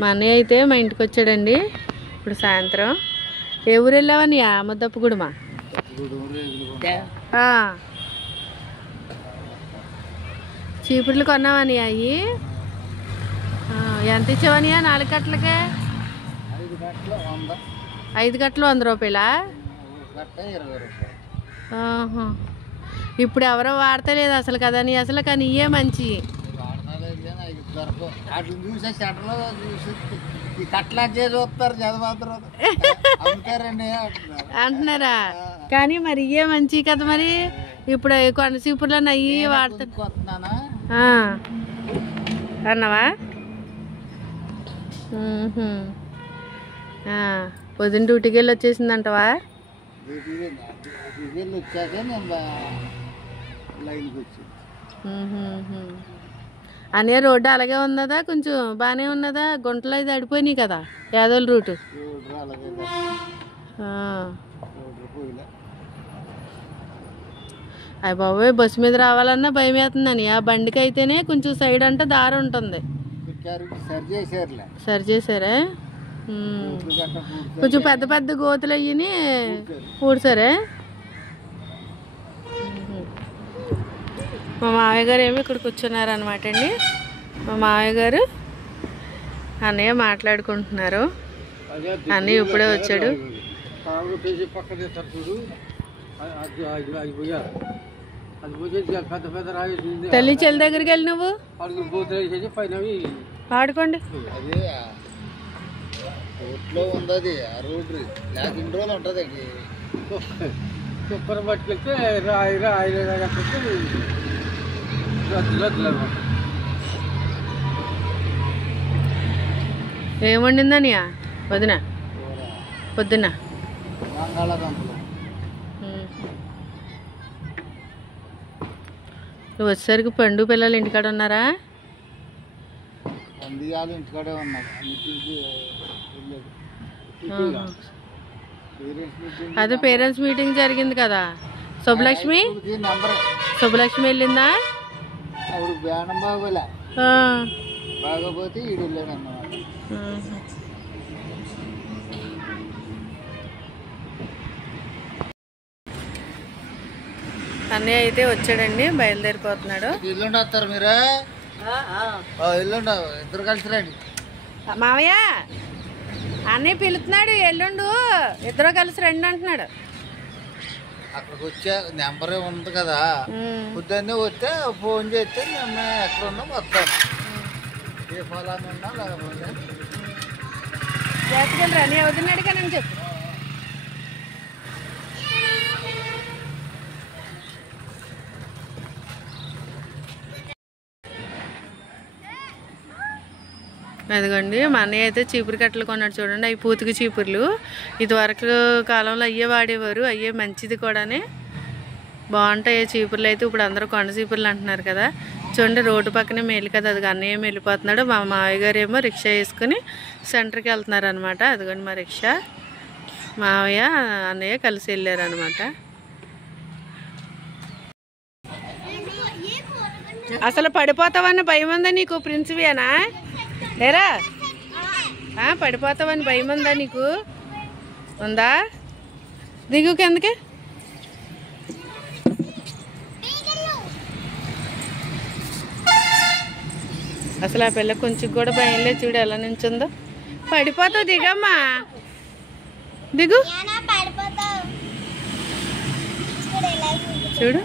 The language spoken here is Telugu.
మా అన్నయ్య అయితే మా ఇంటికి వచ్చాడండి ఇప్పుడు సాయంత్రం. ఏ ఊరు వెళ్ళావని? ముద్దప్పగూడమా? చీపుర్లు కొన్నావని? అవి ఎంత ఇచ్చావని? 4 కట్టలకే 5 కట్టలు 100 రూపాయలా? ఇప్పుడు ఎవరో వాడతలేదు అసలు కదని అసలు. కానీ ఇవే మంచి అంటున్నారా? కానీ మరి ఇవే మంచి కదా మరి. ఇప్పుడు కొండ చీపుర్లో అయ్యి వాడతారు అన్నావా? పొద్దున్న డ్యూటీకి వెళ్ళి వచ్చేసిందంటవా? అనే రోడ్డు అలాగే ఉన్నదా? కొంచెం బాగానే ఉన్నదా? గుంటలు అయితే అడిపోయినాయి కదా యాదోల రూటు. అయ్య బాబోయ్, బస్సు మీద రావాలన్నా భయం వేస్తుందని. ఆ బండికి అయితేనే కొంచెం సైడ్ అంటే దారి ఉంటుంది. సరి చేశారా? కొంచెం పెద్ద పెద్ద గోతులు అయ్యి పూడ్చారే. మా మావయ్య గారు ఏమో ఇక్కడ కూర్చున్నారు అనమాట అండి. మా మావయ్య గారు అన్నయ్య మాట్లాడుకుంటున్నారు. అన్నయ్య ఇప్పుడే వచ్చాడు. తల్లి చెల్లి దగ్గరికి వెళ్ళి నువ్వు ఆడుకోండి. ఏం వండిందని వదిన పొద్దున్న? నువ్వు వచ్చేసరికి పండు పిల్లలు ఇంటికాడ ఉన్నారా? అదే పేరెంట్స్ మీటింగ్ జరిగింది కదా. శుభలక్ష్మి వెళ్ళిందా? అన్నయ్య అయితే వచ్చాడండి, బయలుదేరిపోతున్నాడు. ఎల్లుండి వస్తారు మీరు? ఎల్లుండి ఇద్దరు కలిసి రండి. మావయ్య అన్నయ్య పిలుస్తున్నాడు, ఎల్లుండు ఇద్దరు కలిసి రండి అంటున్నాడు. అక్కడికి వచ్చే నెంబరే ఉంది కదా, పొద్దున్నే వస్తే ఫోన్ చేస్తే మేము ఎక్కడ ఉన్నాం వస్తాను. ఏ ఫలాన్ని ఉన్నా లేకపోతే జాగ్రత్తగా నీ వదిలినాడు కానీ అని చెప్పు. అదిగోండి మా అన్నయ్య అయితే చీపురు కట్టలు కొన్నాడు చూడండి. అవి పూతికి చీపుర్లు. ఇదివరకు కాలంలో అయ్యే వాడేవారు, అయ్యే మంచిది కూడానే బాగుంటాయి చీపుర్లు అయితే. ఇప్పుడు అందరూ కొండ చీపుర్లు అంటున్నారు కదా. చూడండి రోడ్డు పక్కనే మేలు కదా. అది అన్నయ్య వెళ్ళిపోతున్నాడు. మా మావయ్య గారు ఏమో రిక్షా వేసుకుని సెంటర్కి వెళ్తున్నారు అనమాట. అదిగోండి మా రిక్షా. మావయ్య అన్నయ్య కలిసి వెళ్ళారు అనమాట. అసలు పడిపోతావన్న భయం ఉందా నీకు? ప్రిన్సిపేనా లేరా? పడిపోతావని భయం ఉందా నీకు? ఉందా? దిగు కిందకి. అసలు ఆ పిల్ల కొంచెం కూడా భయం లేదు. చూడు ఎలా నించుందో. పడిపోతావు, దిగమ్మా దిగు. చూడు